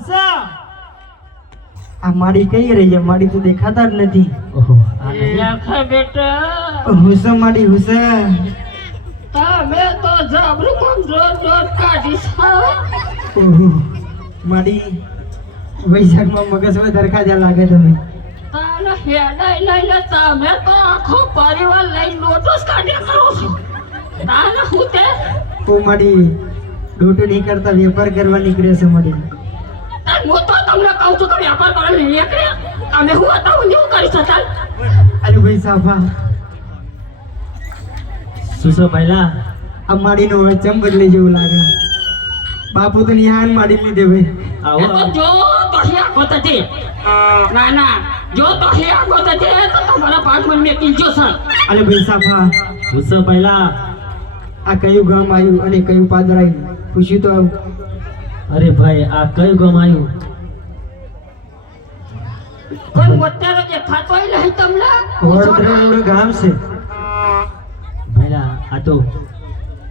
હુસા આ માડી કઈ રહી છે? માડી તો દેખાતા જ નથી. ઓહો લાખા બેટા હુસા માડી હુસા. તમે તો જબરું કોણ રોજ કાઢીશ ઓહો માડી વૈશાખમાં મગજમાં દરખાજા લાગે તમે. તારા હેડાઈ લઈને તમે તો આખો પરિવાર લઈને નોટસ કાઢ્યા કરો છો. તારે હું તે ઓ માડી ડોટો નહીં કરતા વેપાર કરવા નીકળ્યો છે માડી. તાર હું તો તમને કહું છું કે વ્યાપાર કરવા નહીં નીકળ્યા. તમે હું હતા હું નહીં કરી શકતા. અરે ભાઈ સાફા સુસો પહેલા આ માડીનો વચન બદલી જેવું લાગે. બાપુ તો નિહાન માડી લીધે ભાઈ. આવો એ તો જો તો હે આગોત હતી. ના ના જો તો હે આગોત હતી તો તમારા ભાગ મન મેં કીજો સર. અરે ભાઈ સાફા હુસો પહેલા આ કયું ગામ આવ્યું અને કયું પાદર આવ્યું પૂછ્યું તો આવું. અરે ભાઈ આ કયું ગામ આવ્યું? કોઈ મોટેરો દેખાતોય નહીં તમને. વડોદરાનું ગામ છે. પહેલા આ તો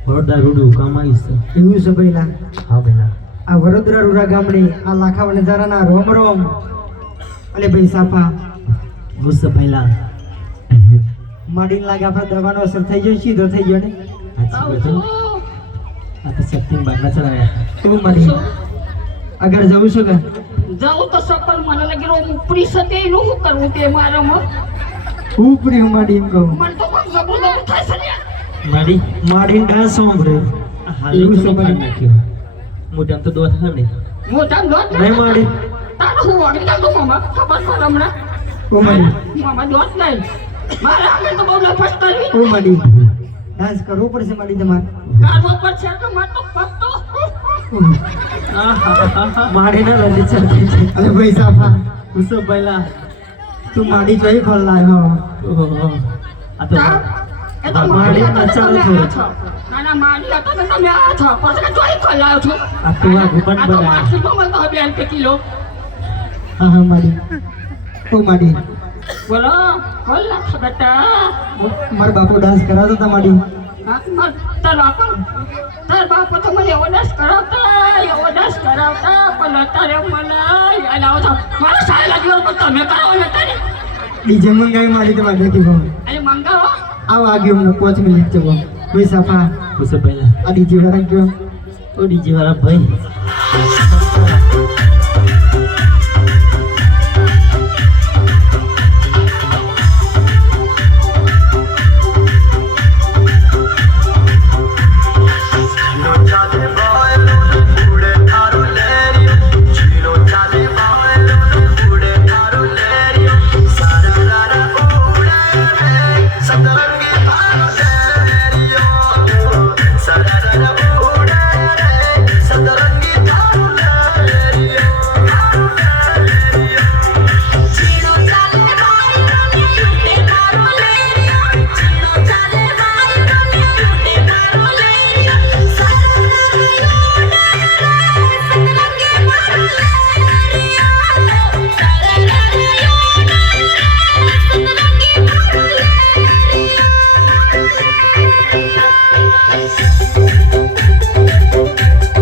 વડોદરા રૂડું ગામ આવ્યું છે. એવું છે પહેલા હા પહેલા આ વડોદરા રૂડા ગામની આ લાખા નજારાના રોમ રોમ. અલે ભાઈ સાફા હુસો પહેલા માડીને લાગે આપણે દવાનો અસર થઈ ગયો સીધો થઈ ગયો ને. સાચી વાત હો. આ તો શક્તિને બાટલા ચડાવ્યા. એવું માડી આગળ જવું છું કે જાઉં તો સપન મને લાગે રો ઉપરી સતે એનું શું કરવું તે મારામાં. ઉપરી હું માડી એમ કહું. મને તો કોઈ જબરું જબરું થાય છે ને. મારી માડીને ડાન્સ સાંભળ્યો. હાલ તો પાડ નાખ્યો. મોઢામાં તો દોત હા ને. મોટા દોત નહીં માડી. તારું હું વાગી જાઉં મામા ખબર કર હમણાં. ઓ માડી મામા દોત નહીં મારા આગળ તો બહુ નફસ કરવી. ઓ માડી ડાન્સ કરવો પડશે માડી તમારે. કાઢવો પડશે તો મારે તો પત્તો. માડીના રંજી ચાલતી છે. અરે ભાઈ સાફા હુસો પહેલા તું માડી જોઈ ખોલ લાવ્યો. ઓહો આ તો એ તો મારી મારી નચાવ તમે છો. આ છો. ના ના મારી હતા તો તમે આ છો પછી જોઈ ખોલાવ છો. આ તું આ ઘૂંટણ આ તો બનાય. માછી તો મળતો હવે 2 કિલો. હા હા માડી. ઓ માડી બોલો બોલ લાખ બેટા. મારા બાપુ ડાન્સ કરાવતો હતા માડી. હા મત તાર બાપ તો મને એવો ડાન્સ કરાવતા પણ અત્યારે મને યાદ આવો છો મારા સાય લાગ્યો પણ તમે કરાવો ને તારે. ડીજે મંગાવી માડી તમારે દેખી બહુ અને મંગાવો આવ આગળ અમને 5 મિનિટ છે બહુ. ભાઈ સાફા હુસો પહેલા આ ડીજે વાળા કયો ઓ ડીજે વાળા ભાઈ Thank you.